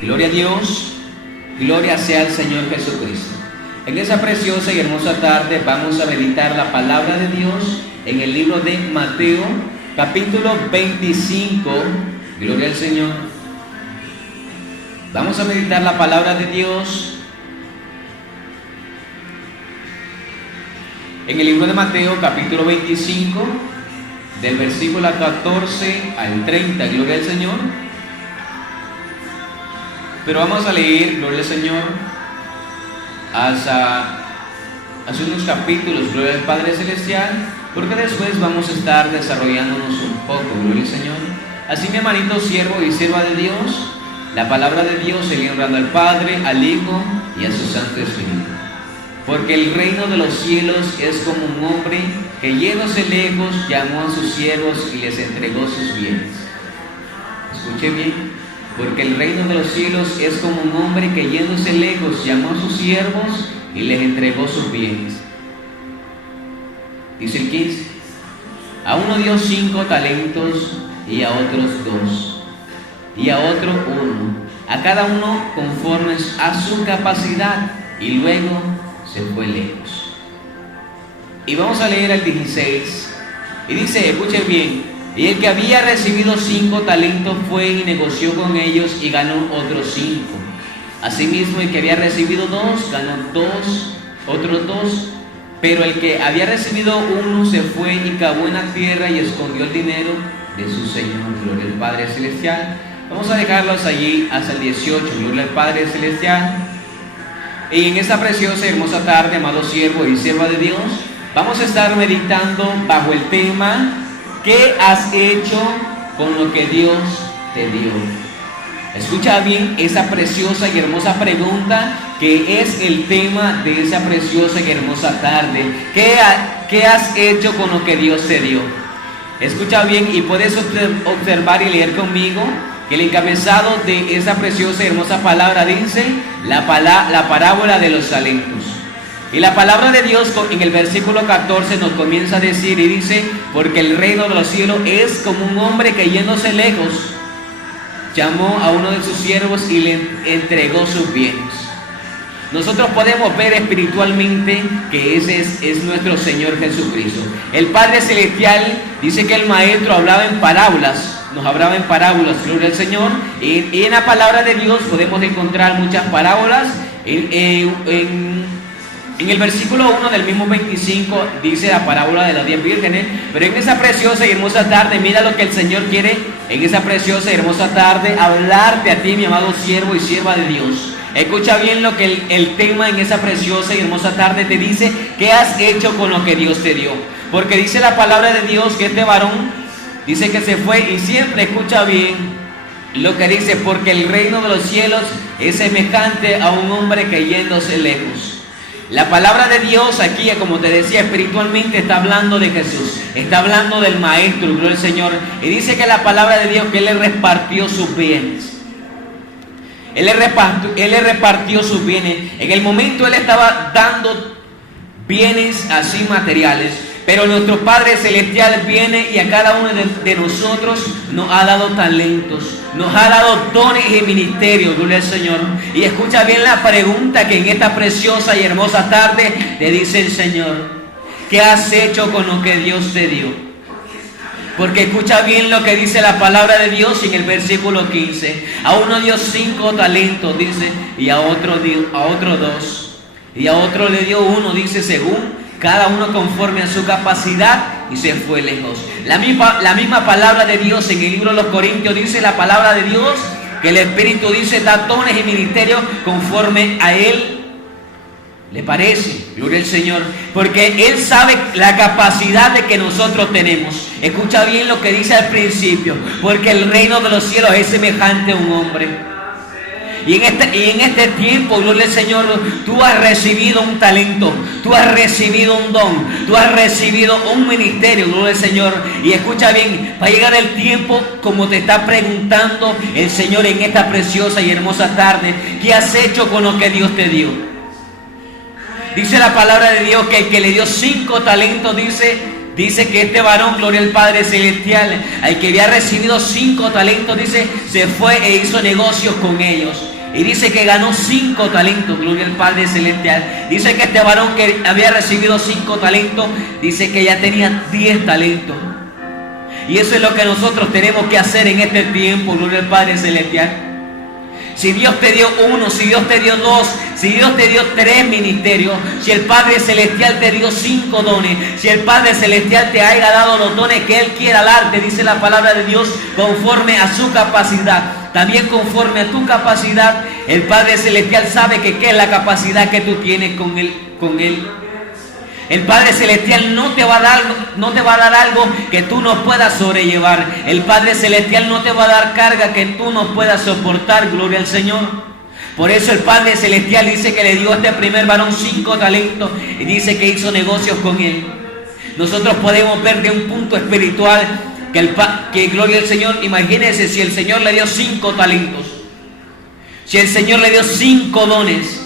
Gloria a Dios, gloria sea al Señor Jesucristo. En esa preciosa y hermosa tarde vamos a meditar la palabra de Dios en el libro de Mateo, capítulo 25. Gloria al Señor. Vamos a meditar la palabra de Dios en el libro de Mateo, capítulo 25, del versículo 14 al 30. Gloria al Señor. Pero vamos a leer, gloria al Señor, hace unos capítulos, gloria al Padre Celestial, porque después vamos a estar desarrollándonos un poco, gloria al Señor. Así, mi hermanito, siervo y sierva de Dios, la palabra de Dios sigue honrando al Padre, al Hijo y a su Santo Espíritu. Porque el reino de los cielos es como un hombre que, yéndose lejos, llamó a sus siervos y les entregó sus bienes. Escuche bien. Porque el reino de los cielos es como un hombre que, yéndose lejos, llamó a sus siervos y les entregó sus bienes. Dice el 15: a uno dio 5 talentos, y a otros 2, y a otro 1, a cada uno conforme a su capacidad, y luego se fue lejos. Y vamos a leer el 16, y dice, escuchen bien: y el que había recibido 5 talentos fue y negoció con ellos y ganó otros 5. Asimismo, el que había recibido 2 ganó otros 2. Pero el que había recibido 1 se fue y cavó en la tierra y escondió el dinero de su Señor. Gloria al Padre Celestial. Vamos a dejarlos allí hasta el 18. Gloria al Padre Celestial. Y en esta preciosa y hermosa tarde, amado siervo y sierva de Dios, vamos a estar meditando bajo el tema: ¿qué has hecho con lo que Dios te dio? Escucha bien esa preciosa y hermosa pregunta que es el tema de esa preciosa y hermosa tarde. ¿Qué has hecho con lo que Dios te dio? Escucha bien y puedes observar y leer conmigo que el encabezado de esa preciosa y hermosa palabra dice la parábola de los talentos. Y la palabra de Dios en el versículo 14 nos comienza a decir y dice: porque el reino de los cielos es como un hombre que, yéndose lejos, llamó a uno de sus siervos y le entregó sus bienes. Nosotros podemos ver espiritualmente que ese es nuestro Señor Jesucristo. El Padre Celestial dice que el Maestro hablaba en parábolas, nos hablaba en parábolas, gloria al Señor. Y en la palabra de Dios podemos encontrar muchas parábolas. En el versículo 1 del mismo 25 dice la parábola de las 10 vírgenes. Pero en esa preciosa y hermosa tarde, mira lo que el Señor quiere en esa preciosa y hermosa tarde: hablarte a ti, mi amado siervo y sierva de Dios. Escucha bien lo que el tema en esa preciosa y hermosa tarde te dice: ¿qué has hecho con lo que Dios te dio? Porque dice la palabra de Dios que este varón dice que se fue, y siempre escucha bien lo que dice: porque el reino de los cielos es semejante a un hombre que, yéndose lejos. La palabra de Dios aquí, como te decía, espiritualmente está hablando de Jesús, está hablando del Maestro, gloria al Señor. Y dice que la palabra de Dios que Él le repartió sus bienes. Él le repartió sus bienes. En el momento Él estaba dando bienes así materiales, pero nuestro Padre Celestial viene y a cada uno de nosotros nos ha dado talentos, nos ha dado dones y ministerios, gloria al Señor. Y escucha bien la pregunta que en esta preciosa y hermosa tarde te dice el Señor: ¿qué has hecho con lo que Dios te dio? Porque escucha bien lo que dice la palabra de Dios en el versículo 15. A uno dio 5 talentos, dice, y a otro 2, y a otro le dio 1, dice, según cada uno conforme a su capacidad, y se fue lejos. La misma palabra de Dios en el libro de los Corintios dice la palabra de Dios que el Espíritu dice da dones y ministerios conforme a Él le parece. Gloria al Señor. Porque Él sabe la capacidad de que nosotros tenemos. Escucha bien lo que dice al principio: porque el reino de los cielos es semejante a un hombre. Y en este tiempo, gloria al Señor, tú has recibido un talento, tú has recibido un don, tú has recibido un ministerio, gloria al Señor. Y escucha bien, va a llegar el tiempo, como te está preguntando el Señor en esta preciosa y hermosa tarde: ¿qué has hecho con lo que Dios te dio? Dice la palabra de Dios que el que le dio 5 talentos, dice, Dice que este varón, gloria al Padre Celestial, al que había recibido 5 talentos, dice, se fue e hizo negocios con ellos. Y dice que ganó 5 talentos, gloria al Padre Celestial. Dice que este varón que había recibido 5 talentos, dice que ya tenía 10 talentos. Y eso es lo que nosotros tenemos que hacer en este tiempo, gloria al Padre Celestial. Si Dios te dio 1, si Dios te dio 2, si Dios te dio 3 ministerios, si el Padre Celestial te dio 5 dones, si el Padre Celestial te haya dado los dones que Él quiera darte, dice la palabra de Dios, conforme a su capacidad, también conforme a tu capacidad, el Padre Celestial sabe que qué es la capacidad que tú tienes con Él. El Padre Celestial no te va a dar algo que tú no puedas sobrellevar. El Padre Celestial no te va a dar carga que tú no puedas soportar, gloria al Señor. Por eso el Padre Celestial dice que le dio a este primer varón 5 talentos y dice que hizo negocios con él. Nosotros podemos ver de un punto espiritual que gloria al Señor, imagínense si el Señor le dio 5 talentos, si el Señor le dio 5 dones.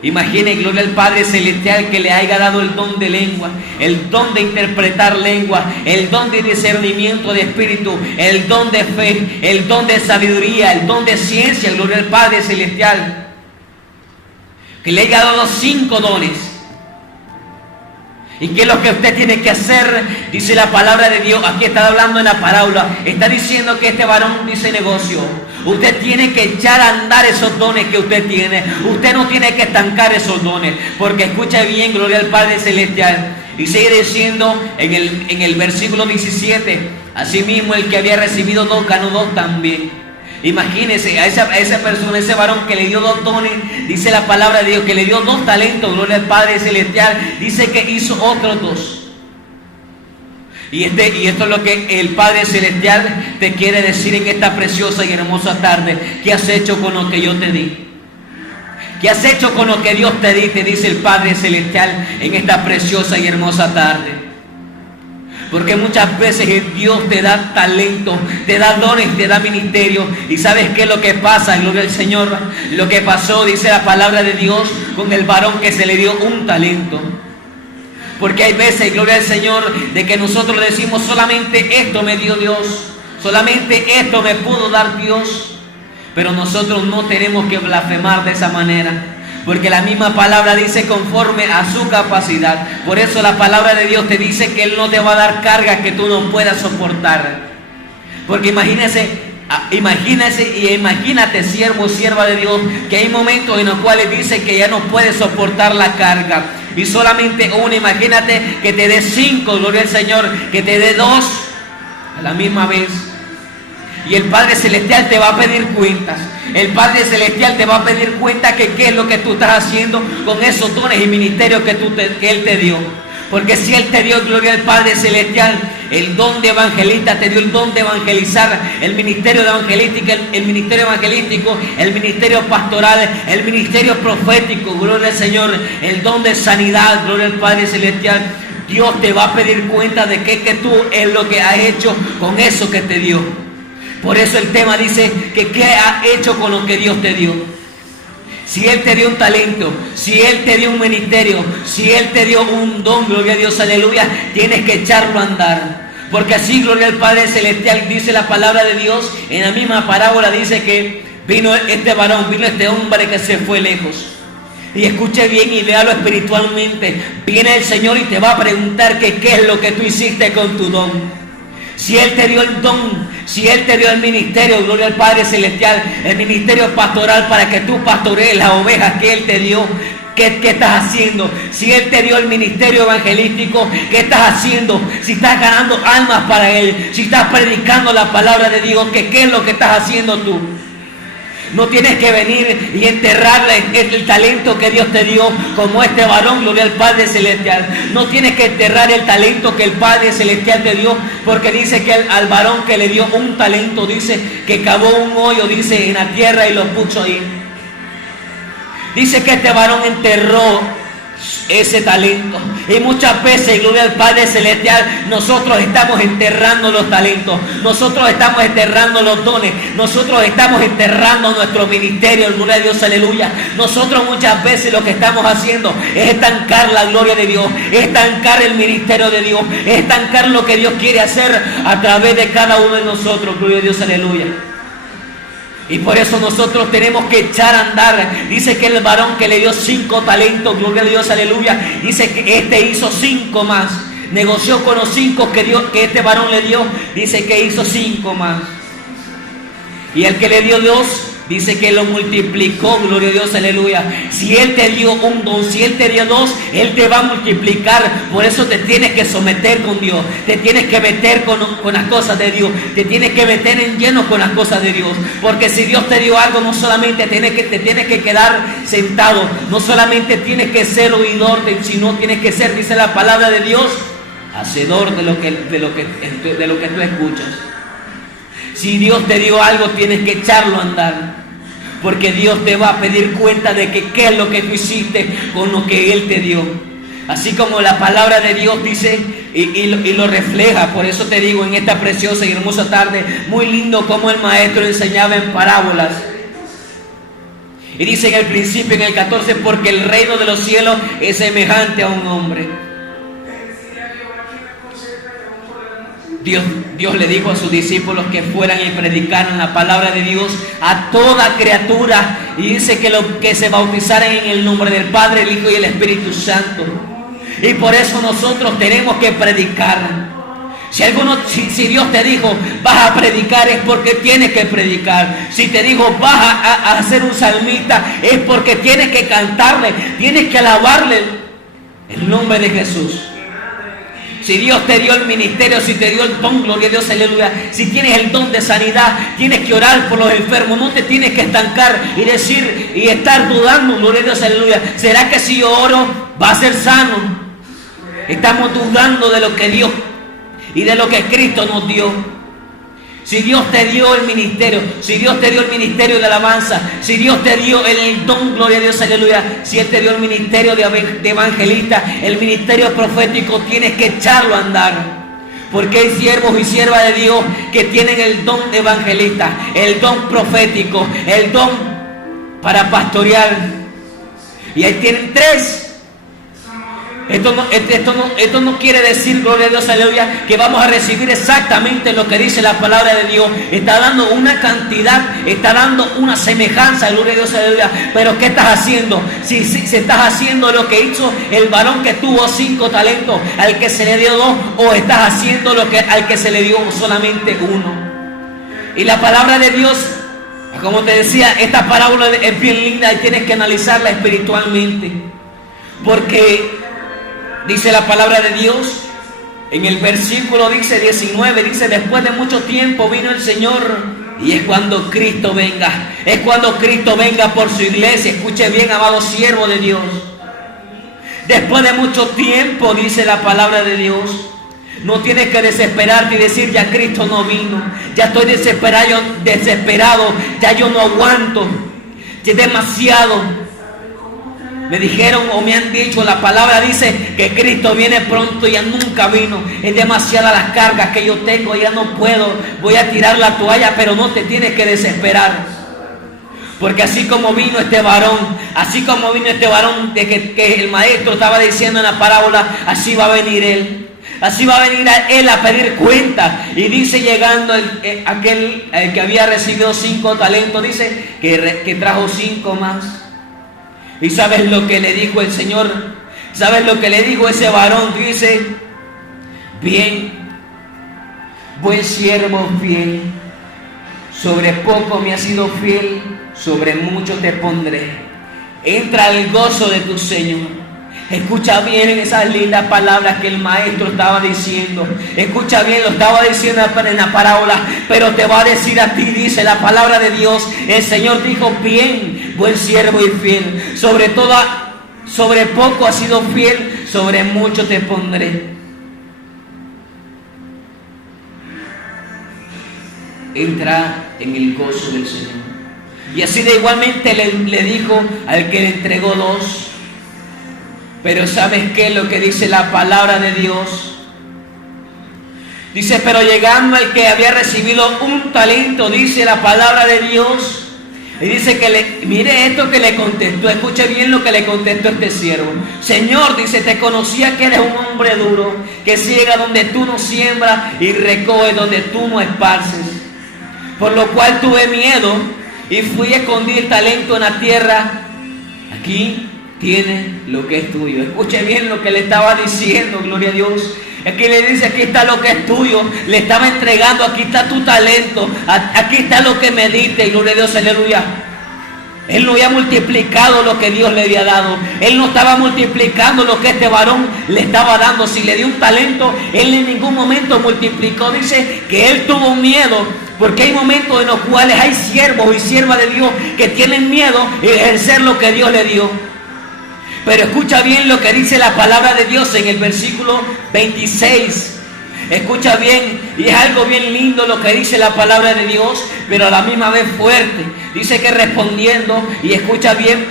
Imagine, gloria al Padre Celestial, que le haya dado el don de lengua, el don de interpretar lengua, el don de discernimiento de espíritu, el don de fe, el don de sabiduría, el don de ciencia, gloria al Padre Celestial. Que le haya dado 5 dones. ¿Y qué es lo que usted tiene que hacer? Dice la palabra de Dios. Aquí está hablando en la parábola. Está diciendo que este varón dice negocio. Usted tiene que echar a andar esos dones que usted tiene. Usted no tiene que estancar esos dones. Porque escucha bien, gloria al Padre Celestial. Y sigue diciendo en el versículo 17. Asimismo el que había recibido 2 ganó 2 también. Imagínese a esa persona, ese varón que le dio 2 dones, dice la palabra de Dios, que le dio 2 talentos, gloria al Padre Celestial, dice que hizo otros 2. Y esto es lo que el Padre Celestial te quiere decir en esta preciosa y hermosa tarde. ¿Qué has hecho con lo que yo te di? ¿Qué has hecho con lo que Dios te di? Te dice el Padre Celestial en esta preciosa y hermosa tarde. Porque muchas veces Dios te da talento, te da dones, te da ministerio. ¿Y sabes qué es lo que pasa? Gloria al Señor. Lo que pasó, dice la palabra de Dios, con el varón que se le dio 1 talento. Porque hay veces, gloria al Señor, de que nosotros decimos solamente esto me dio Dios, solamente esto me pudo dar Dios. Pero nosotros no tenemos que blasfemar de esa manera. Porque la misma palabra dice conforme a su capacidad. Por eso la palabra de Dios te dice que Él no te va a dar cargas que tú no puedas soportar. Porque imagínate, siervo o sierva de Dios, que hay momentos en los cuales dice que ya no puedes soportar la carga. Y solamente una, imagínate que te dé 5, gloria al Señor, que te dé 2 a la misma vez. Y el Padre Celestial te va a pedir cuentas. El Padre Celestial te va a pedir cuenta que qué es lo que tú estás haciendo con esos dones y ministerios que Él te dio. Porque si Él te dio, gloria al Padre Celestial, el don de evangelista, te dio el don de evangelizar, el ministerio de evangelística, el ministerio evangelístico, el ministerio pastoral, el ministerio profético, gloria al Señor, el don de sanidad, gloria al Padre Celestial. Dios te va a pedir cuenta de que tú es lo que has hecho con eso que te dio. Por eso el tema dice que qué has hecho con lo que Dios te dio. Si Él te dio un talento, si Él te dio un ministerio, si Él te dio un don, gloria a Dios, aleluya, tienes que echarlo a andar. Porque así, gloria al Padre Celestial, dice la palabra de Dios, en la misma parábola dice que vino este varón, vino este hombre que se fue lejos. Y escuche bien y véalo espiritualmente. Viene el Señor y te va a preguntar que qué es lo que tú hiciste con tu don. Si Él te dio el don, si Él te dio el ministerio, gloria al Padre Celestial, el ministerio pastoral para que tú pastorees las ovejas que Él te dio, ¿qué estás haciendo? Si Él te dio el ministerio evangelístico, ¿qué estás haciendo? Si estás ganando almas para Él, si estás predicando la palabra de Dios, ¿qué es lo que estás haciendo tú? No tienes que venir y enterrarle el talento que Dios te dio, como este varón, gloria al Padre Celestial. No tienes que enterrar el talento que el Padre Celestial te dio, porque dice que al varón que le dio 1 talento, dice que cavó un hoyo, dice, en la tierra y lo puso ahí. Dice que este varón enterró ese talento. Y muchas veces, gloria al Padre Celestial, nosotros estamos enterrando los talentos, nosotros estamos enterrando los dones, nosotros estamos enterrando nuestro ministerio, gloria a Dios, aleluya. Nosotros muchas veces lo que estamos haciendo es estancar la gloria de Dios, estancar el ministerio de Dios, estancar lo que Dios quiere hacer a través de cada uno de nosotros, gloria a Dios, aleluya. Y por eso nosotros tenemos que echar a andar. Dice que el varón que le dio 5 talentos, gloria a Dios, aleluya, dice que este hizo 5 más. Negoció con los 5 que este varón le dio. Dice que hizo 5 más. Y el que le dio 2, dice que lo multiplicó, gloria a Dios, aleluya. Si Él te dio un don, si Él te dio 2, Él te va a multiplicar. Por eso te tienes que someter con Dios, te tienes que meter con las cosas de Dios, te tienes que meter en lleno con las cosas de Dios. Porque si Dios te dio algo, no solamente te tienes que quedar sentado, no solamente tienes que ser oidor, sino tienes que ser, dice la palabra de Dios, hacedor de lo que tú escuchas. Si Dios te dio algo, tienes que echarlo a andar, porque Dios te va a pedir cuenta de que qué es lo que tú hiciste con lo que Él te dio. Así como la palabra de Dios dice y lo refleja. Por eso te digo, en esta preciosa y hermosa tarde, muy lindo como el maestro enseñaba en parábolas. Y dice en el principio, en el 14, porque el reino de los cielos es semejante a un hombre. Dios le dijo a sus discípulos que fueran y predicaran la palabra de Dios a toda criatura. Y dice que se bautizaran en el nombre del Padre, el Hijo y el Espíritu Santo. Y por eso nosotros tenemos que predicar. Si Dios te dijo, vas a predicar, es porque tienes que predicar. Si te dijo, vas a ser un salmista, es porque tienes que cantarle, tienes que alabarle el nombre de Jesús. Si Dios te dio el ministerio, si te dio el don, gloria a Dios, aleluya. Si tienes el don de sanidad, tienes que orar por los enfermos. No te tienes que estancar y decir y estar dudando, gloria a Dios, aleluya. ¿Será que si yo oro va a ser sano? Estamos dudando de lo que Dios y de lo que Cristo nos dio. Si Dios te dio el ministerio, si Dios te dio el ministerio de alabanza, si Dios te dio el don, gloria a Dios, aleluya, si Él te dio el ministerio de evangelista, el ministerio profético, tienes que echarlo a andar. Porque hay siervos y siervas de Dios que tienen el don de evangelista, el don profético, el don para pastorear. Y ahí tienen 3. Esto no quiere decir, gloria a Dios, aleluya, que vamos a recibir exactamente lo que dice la palabra de Dios. Está dando una cantidad, está dando una semejanza, gloria a Dios, aleluya. Pero ¿qué estás haciendo? Si estás haciendo lo que hizo el varón que tuvo 5 talentos, al que se le dio 2, o estás haciendo al que se le dio solamente 1. Y la palabra de Dios, como te decía, esta parábola es bien linda y tienes que analizarla espiritualmente. Porque dice la palabra de Dios, en el versículo 19, dice, después de mucho tiempo vino el Señor, y es cuando Cristo venga, es cuando Cristo venga por su iglesia. Escuche bien, amado siervo de Dios. Después de mucho tiempo, dice la palabra de Dios. No tienes que desesperarte y decir, ya Cristo no vino, ya estoy desesperado, ya yo no aguanto, ya es demasiado. Me dijeron o me han dicho, la palabra dice que Cristo viene pronto y ya nunca vino. Es demasiadas las cargas que yo tengo, ya no puedo, voy a tirar la toalla. Pero no te tienes que desesperar. Porque así como vino este varón, de que el maestro estaba diciendo en la parábola, así va a venir él. Así va a venir él a pedir cuenta. Y dice, llegando el que había recibido 5 talentos, dice que trajo 5 más. ¿Y sabes lo que le dijo el Señor? ¿Sabes lo que le dijo ese varón? Dice, bien, buen siervo fiel, sobre poco me has sido fiel, sobre mucho te pondré. Entra al gozo de tu Señor. Escucha bien esas lindas palabras que el maestro estaba diciendo. Escucha bien, lo estaba diciendo en la parábola, pero te va a decir a ti, dice la palabra de Dios. El Señor dijo, bien, buen siervo y fiel. Sobre poco has sido fiel, sobre mucho te pondré. Entra en el gozo del Señor. Y así de igualmente le dijo al que le entregó 2. Pero ¿sabes qué es lo que dice la palabra de Dios? Dice, pero llegando el que había recibido un talento, dice la palabra de Dios, y dice que mire esto que le contestó, escuche bien lo que le contestó este siervo. Señor, dice, te conocía que eres un hombre duro, que ciega donde tú no siembras y recoge donde tú no esparces. Por lo cual tuve miedo y fui a esconder el talento en la tierra. Aquí tienes lo que es tuyo. Escuche bien lo que le estaba diciendo, gloria a Dios. Aquí le dice, aquí está lo que es tuyo. Le estaba entregando, aquí está tu talento, aquí está lo que me diste, gloria a Dios, aleluya. Él no había multiplicado lo que Dios le había dado. Él no estaba multiplicando lo que este varón le estaba dando. Si le dio un talento, él en ningún momento multiplicó. Dice que él tuvo miedo, porque hay momentos en los cuales hay siervos y siervas de Dios que tienen miedo de ejercer lo que Dios le dio. Pero escucha bien lo que dice la palabra de Dios en el versículo 26. Escucha bien, y es algo bien lindo lo que dice la palabra de Dios, pero a la misma vez fuerte. Dice que respondiendo, y escucha bien,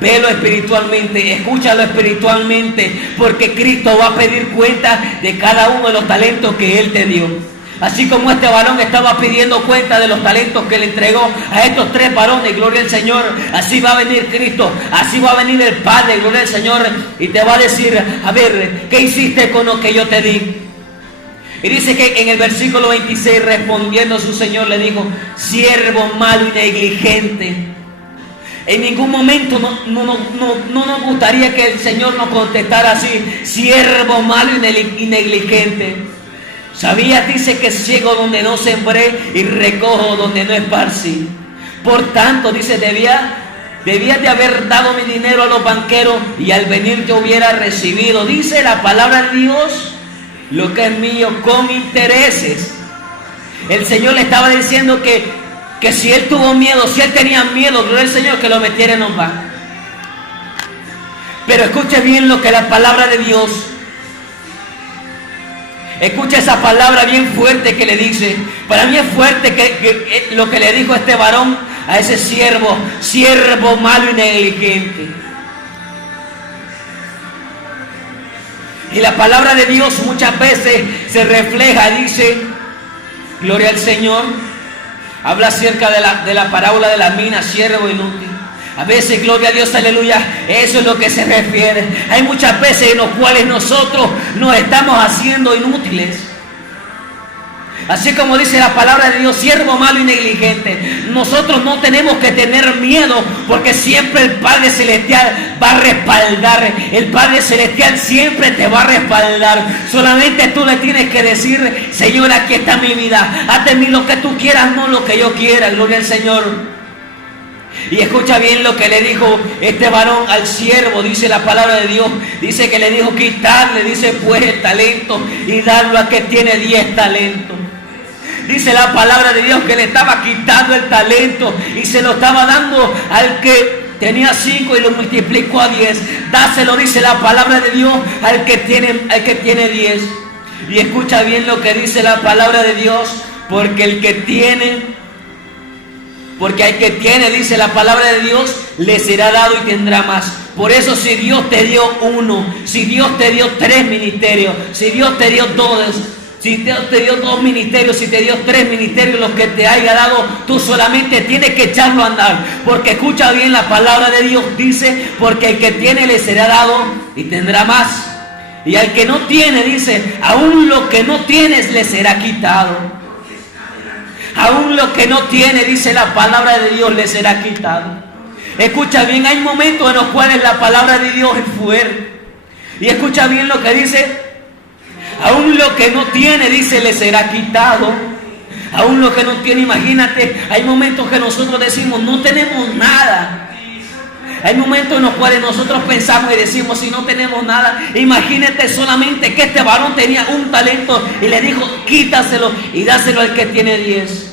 velo espiritualmente, escúchalo espiritualmente, porque Cristo va a pedir cuenta de cada uno de los talentos que Él te dio. Así como este varón estaba pidiendo cuenta de los talentos que le entregó a estos tres varones, gloria al Señor, así va a venir Cristo, así va a venir el Padre, gloria al Señor, y te va a decir, a ver, ¿qué hiciste con lo que yo te di? Y dice que en el versículo 26, respondiendo su Señor, le dijo, siervo malo y negligente. En ningún momento no nos gustaría que el Señor nos contestara así, siervo malo y negligente. ¿Sabías? Dice que ciego donde no sembré y recojo donde no esparcí. Por tanto, dice, debías de haber dado mi dinero a los banqueros y al venir yo hubiera recibido, dice la palabra de Dios, lo que es mío con intereses. El Señor le estaba diciendo que si él tuvo miedo, si él tenía miedo, gloria al Señor, que lo metiera en un banco. Pero escuche bien lo que la palabra de Dios, escucha esa palabra bien fuerte que le dice. Para mí es fuerte que lo que le dijo este varón a ese siervo malo y negligente. Y la palabra de Dios muchas veces se refleja, dice, gloria al Señor, habla acerca de la parábola de la mina, siervo inútil. A veces, gloria a Dios, aleluya, eso es lo que se refiere. Hay muchas veces en las cuales nosotros nos estamos haciendo inútiles. Así como dice la palabra de Dios, siervo malo y negligente. Nosotros no tenemos que tener miedo, porque siempre el Padre Celestial va a respaldar. El Padre Celestial siempre te va a respaldar. Solamente tú le tienes que decir, Señor, aquí está mi vida. Hazte en mí lo que tú quieras, no lo que yo quiera. Gloria al Señor. Y escucha bien lo que le dijo este varón al siervo, dice la palabra de Dios. Dice que le dijo quitarle, dice pues el talento y darlo a que tiene 10 talentos. Dice la palabra de Dios que le estaba quitando el talento y se lo estaba dando al que tenía 5 y lo multiplicó a 10. Dáselo, dice la palabra de Dios, al que tiene 10. Y escucha bien lo que dice la palabra de Dios, porque al que tiene, dice la palabra de Dios, le será dado y tendrá más. Por eso, si Dios te dio 1, si Dios te dio 3 ministerios, si Dios te dio 2, si Dios te dio 2 ministerios, si te dio 3 ministerios, los que te haya dado, tú solamente tienes que echarlo a andar. Porque escucha bien la palabra de Dios, dice, porque el que tiene le será dado y tendrá más. Y al que no tiene, dice, aún lo que no tienes le será quitado. Aún lo que no tiene, dice la palabra de Dios, le será quitado. Escucha bien, hay momentos en los cuales la palabra de Dios es fuerte. Y escucha bien lo que dice, aún lo que no tiene, dice, le será quitado. Aún lo que no tiene, imagínate, hay momentos que nosotros decimos, no tenemos nada. Hay momentos en los cuales nosotros pensamos y decimos, si no tenemos nada, imagínate solamente que este varón tenía un talento y le dijo, quítaselo y dáselo al que tiene 10.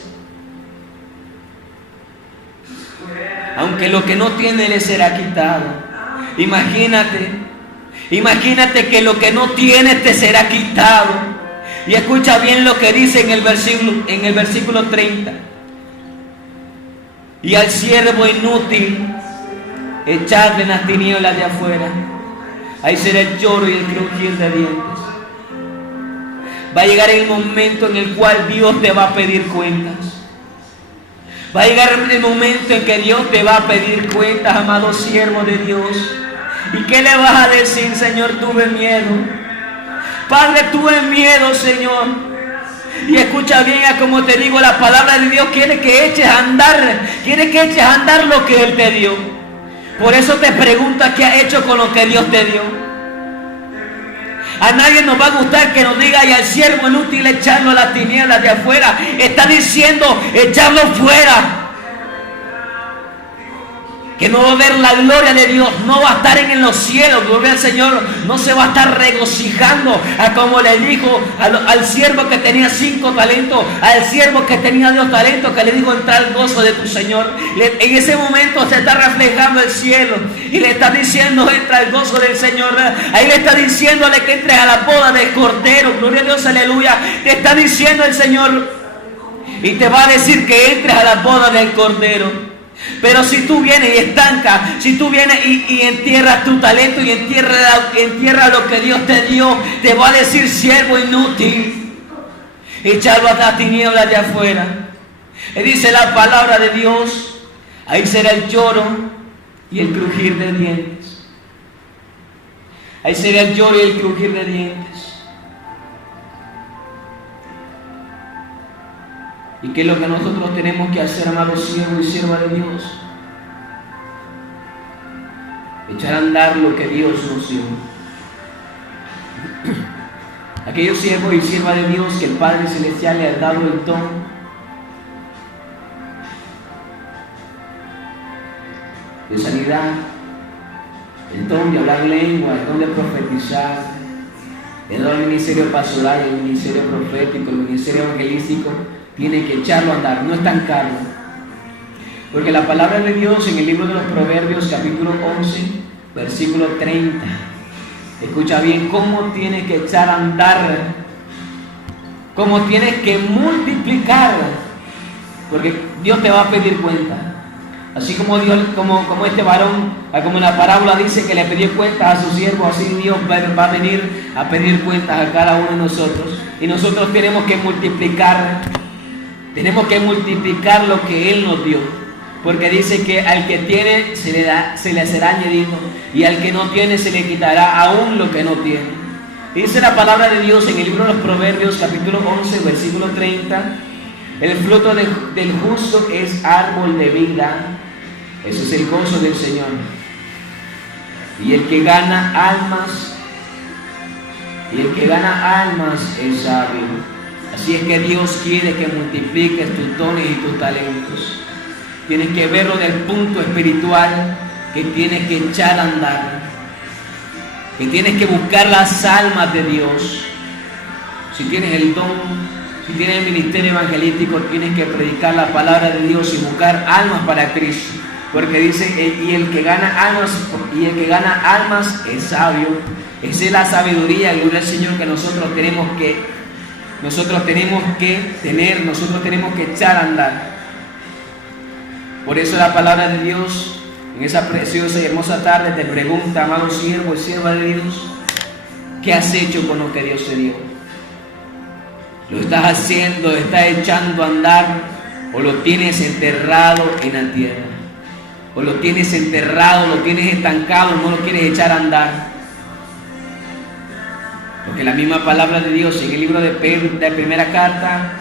Aunque lo que no tiene le será quitado. Imagínate que lo que no tienes te será quitado. Y escucha bien lo que dice en el versículo 30. Y al siervo inútil echarle en las tinieblas de afuera. Ahí será el lloro y el crujir de dientes. Va a llegar el momento en el cual Dios te va a pedir cuentas. Va a llegar el momento en que Dios te va a pedir cuentas, amado siervo de Dios. ¿Y qué le vas a decir? Señor, tuve miedo. Padre, tuve miedo, Señor. Y escucha bien, como te digo, la palabra de Dios quiere que eches a andar lo que Él te dio. Por eso te pregunta qué has hecho con lo que Dios te dio. A nadie nos va a gustar que nos diga, y al siervo inútil echarlo a las tinieblas de afuera. Está diciendo, echarlo fuera. Que no va a ver la gloria de Dios, no va a estar en los cielos, gloria al Señor, no se va a estar regocijando, a como le dijo al siervo que tenía 5 talentos, al siervo que tenía 2 talentos, que le dijo, entra al gozo de tu Señor. En ese momento se está reflejando el cielo y le está diciendo, entra al gozo del Señor. Ahí le está diciéndole que entres a la boda del Cordero, gloria a Dios, aleluya. Te está diciendo el Señor y te va a decir que entres a la boda del Cordero. Pero si tú vienes y estancas, si tú vienes y entierras tu talento y entierras lo que Dios te dio, te va a decir, siervo inútil, echarlo a las tinieblas de afuera. Y dice la palabra de Dios, ahí será el lloro y el crujir de dientes. Ahí será el lloro y el crujir de dientes. ¿Y qué es lo que nosotros tenemos que hacer, amados siervos y siervas de Dios? Echar a andar lo que Dios nos dio. Aquellos siervos y siervas de Dios que el Padre Celestial le ha dado el don de sanidad, el don de hablar lengua, el don de profetizar, el don del ministerio pastoral, el ministerio profético, el ministerio evangelístico, tiene que echarlo a andar, no estancarlo. Porque la palabra de Dios en el libro de los Proverbios, capítulo 11, versículo 30, escucha bien cómo tienes que echar a andar, cómo tienes que multiplicar, porque Dios te va a pedir cuenta. Así como Dios, como este varón, como la parábola dice que le pidió cuentas a su siervo, así Dios va a venir a pedir cuentas a cada uno de nosotros. Y nosotros tenemos que multiplicar lo que Él nos dio. Porque dice que al que tiene se le será añadido, y al que no tiene se le quitará aún lo que no tiene. Dice la palabra de Dios en el libro de los Proverbios, capítulo 11, versículo 30, el fruto del justo es árbol de vida. Ese es el gozo del Señor. Y el que gana almas es sabio. Así es que Dios quiere que multipliques tus dones y tus talentos. Tienes que verlo del punto espiritual, que tienes que echar a andar, que tienes que buscar las almas de Dios. Si tienes el don, si tienes el ministerio evangelístico, tienes que predicar la palabra de Dios y buscar almas para Cristo. Porque dice, y el que gana almas es sabio. Esa es la sabiduría, gloria al Señor, que nosotros tenemos que tener, nosotros tenemos que echar a andar. Por eso la palabra de Dios en esa preciosa y hermosa tarde te pregunta, amado siervo y sierva de Dios, ¿qué has hecho con lo que Dios te dio? ¿Lo estás haciendo, lo estás echando a andar, o lo tienes enterrado en la tierra? ¿O lo tienes enterrado, lo tienes estancado, no lo quieres echar a andar? Porque la misma palabra de Dios en el libro de Pedro, de la primera carta,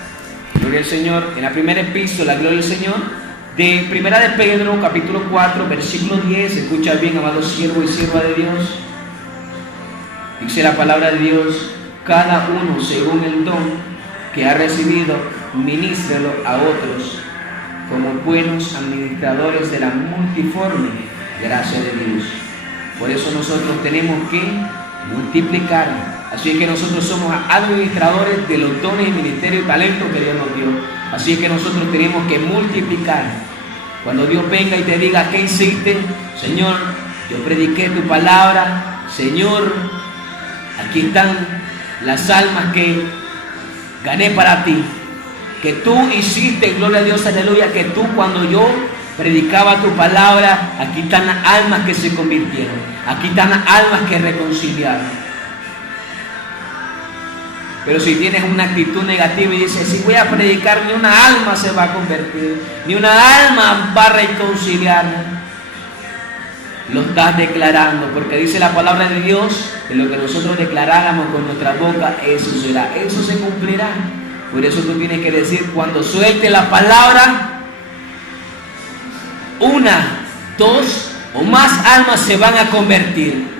gloria al Señor, en la primera epístola, gloria al Señor, de primera de Pedro, capítulo 4, versículo 10, escucha bien, amado siervo y sierva de Dios, dice la palabra de Dios, cada uno según el don que ha recibido, ministrelo a otros, como buenos administradores de la multiforme gracia de Dios. Por eso nosotros tenemos que multiplicar. Así es que nosotros somos administradores de los dones y ministerios y talentos que Dios nos dio. Así es que nosotros tenemos que multiplicar. Cuando Dios venga y te diga, ¿qué hiciste? Señor, yo prediqué tu palabra. Señor, aquí están las almas que gané para ti. Que tú hiciste, gloria a Dios, aleluya, que tú cuando yo predicaba tu palabra, aquí están las almas que se convirtieron, aquí están las almas que reconciliaron. Pero si tienes una actitud negativa y dices, si voy a predicar, ni una alma se va a convertir, ni una alma va a reconciliar, lo estás declarando, porque dice la palabra de Dios que lo que nosotros declaráramos con nuestra boca, eso será, eso se cumplirá. Por eso tú tienes que decir, cuando suelte la palabra, una, dos o más almas se van a convertir.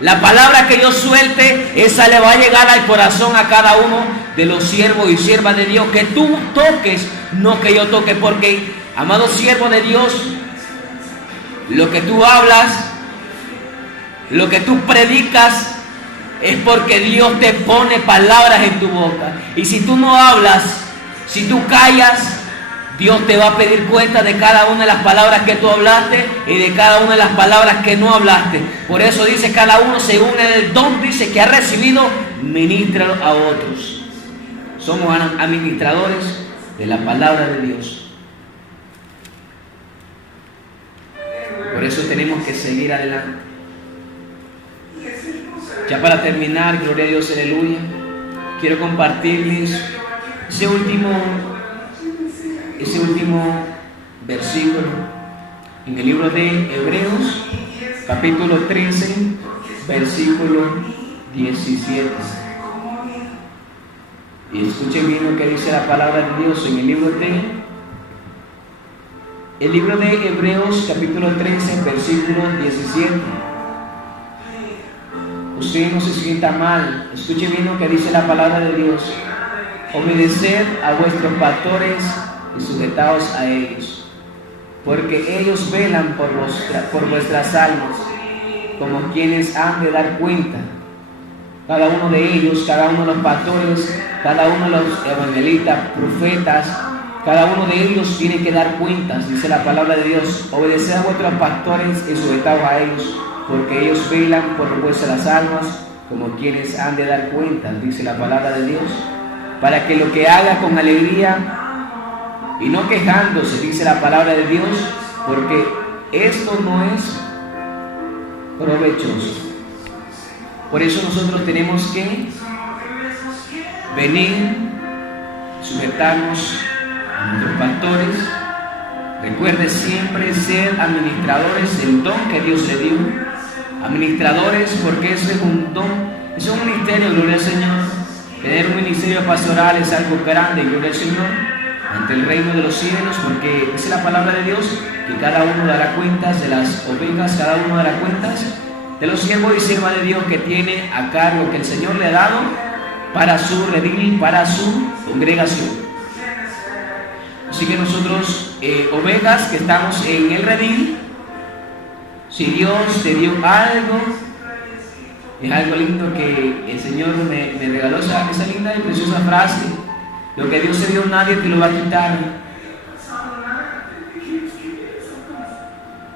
La palabra que yo suelte, esa le va a llegar al corazón a cada uno de los siervos y siervas de Dios. Que tú toques, no que yo toque, porque, amado siervo de Dios, lo que tú hablas, lo que tú predicas, es porque Dios te pone palabras en tu boca. Y si tú no hablas, si tú callas, Dios te va a pedir cuenta de cada una de las palabras que tú hablaste y de cada una de las palabras que no hablaste. Por eso dice, cada uno según el don, dice, que ha recibido, ministra a otros. Somos administradores de la palabra de Dios. Por eso tenemos que seguir adelante. Ya para terminar, gloria a Dios, aleluya, quiero compartirles ese último versículo en el libro de Hebreos, capítulo 13, versículo 17. Y escuchen bien lo que dice la palabra de Dios en el libro de Hebreos, capítulo 13, versículo 17. Usted no se sienta mal, escuchen bien lo que dice la palabra de Dios. Obedeced a vuestros pastores y sujetaos a ellos, porque ellos velan por vuestras almas, como quienes han de dar cuenta. Cada uno de ellos, cada uno de los pastores, cada uno de los evangelistas, profetas, cada uno de ellos tiene que dar cuentas, dice la palabra de Dios. Obedeced a vuestros pastores y sujetaos a ellos, porque ellos velan por vuestras almas, como quienes han de dar cuentas, dice la palabra de Dios, para que lo que haga con alegría y no quejándose, dice la palabra de Dios, porque esto no es provechoso. Por eso nosotros tenemos que venir, sujetarnos a nuestros pastores. Recuerde siempre ser administradores del don que Dios le dio. Administradores, porque eso es un don, es un ministerio, gloria al Señor. Tener un ministerio pastoral es algo grande, gloria al Señor, ante el reino de los cielos, porque dice la palabra de Dios que cada uno dará cuentas de las ovejas, cada uno dará cuentas de los siervos y siervas de Dios que tiene a cargo, que el Señor le ha dado para su redil, para su congregación. Así que nosotros, ovejas que estamos en el redil, si Dios te dio algo, es algo lindo que el Señor me regaló esa linda y preciosa frase: lo que Dios te dio nadie te lo va a quitar.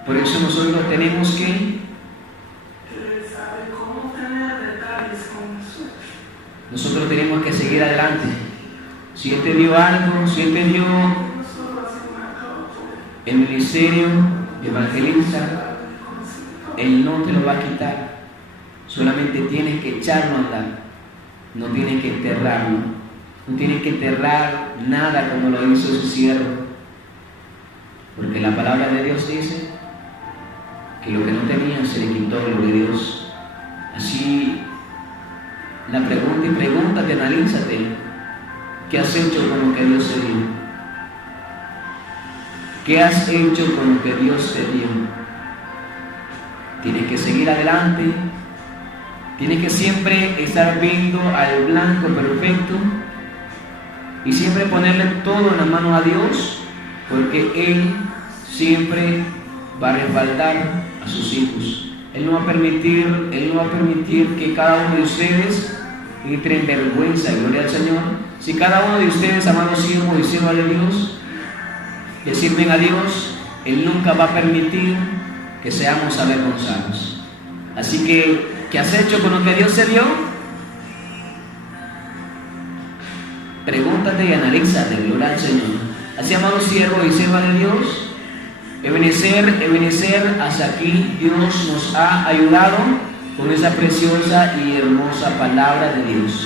Por eso nosotros tenemos que seguir adelante. Si Él te dio algo, si Él te dio el ministerio evangelista, Él no te lo va a quitar. Solamente tienes que echarlo a andar, no tienes que enterrarlo, no tienes que enterrar nada como lo hizo su siervo, porque la palabra de Dios dice que lo que no tenía se le quitó, lo de Dios. Así, la pregunta, y pregúntate, analízate, ¿qué has hecho con lo que Dios te dio? ¿Qué has hecho con lo que Dios te dio? Tienes que seguir adelante, tienes que siempre estar viendo al blanco perfecto y siempre ponerle todo en la mano a Dios, porque Él siempre va a respaldar a sus hijos. Él no va a permitir que cada uno de ustedes entre en vergüenza. Gloria al Señor. Si cada uno de ustedes, amados siervos y siervas de Dios, que sirven a Dios, Él nunca va a permitir que seamos avergonzados. Así que, ¿qué has hecho con lo que Dios te dio? Pregúntate y analízate, gloria al Señor. Así, amados siervos y siervas de Dios, Ebenecer, hasta aquí Dios nos ha ayudado con esa preciosa y hermosa palabra de Dios.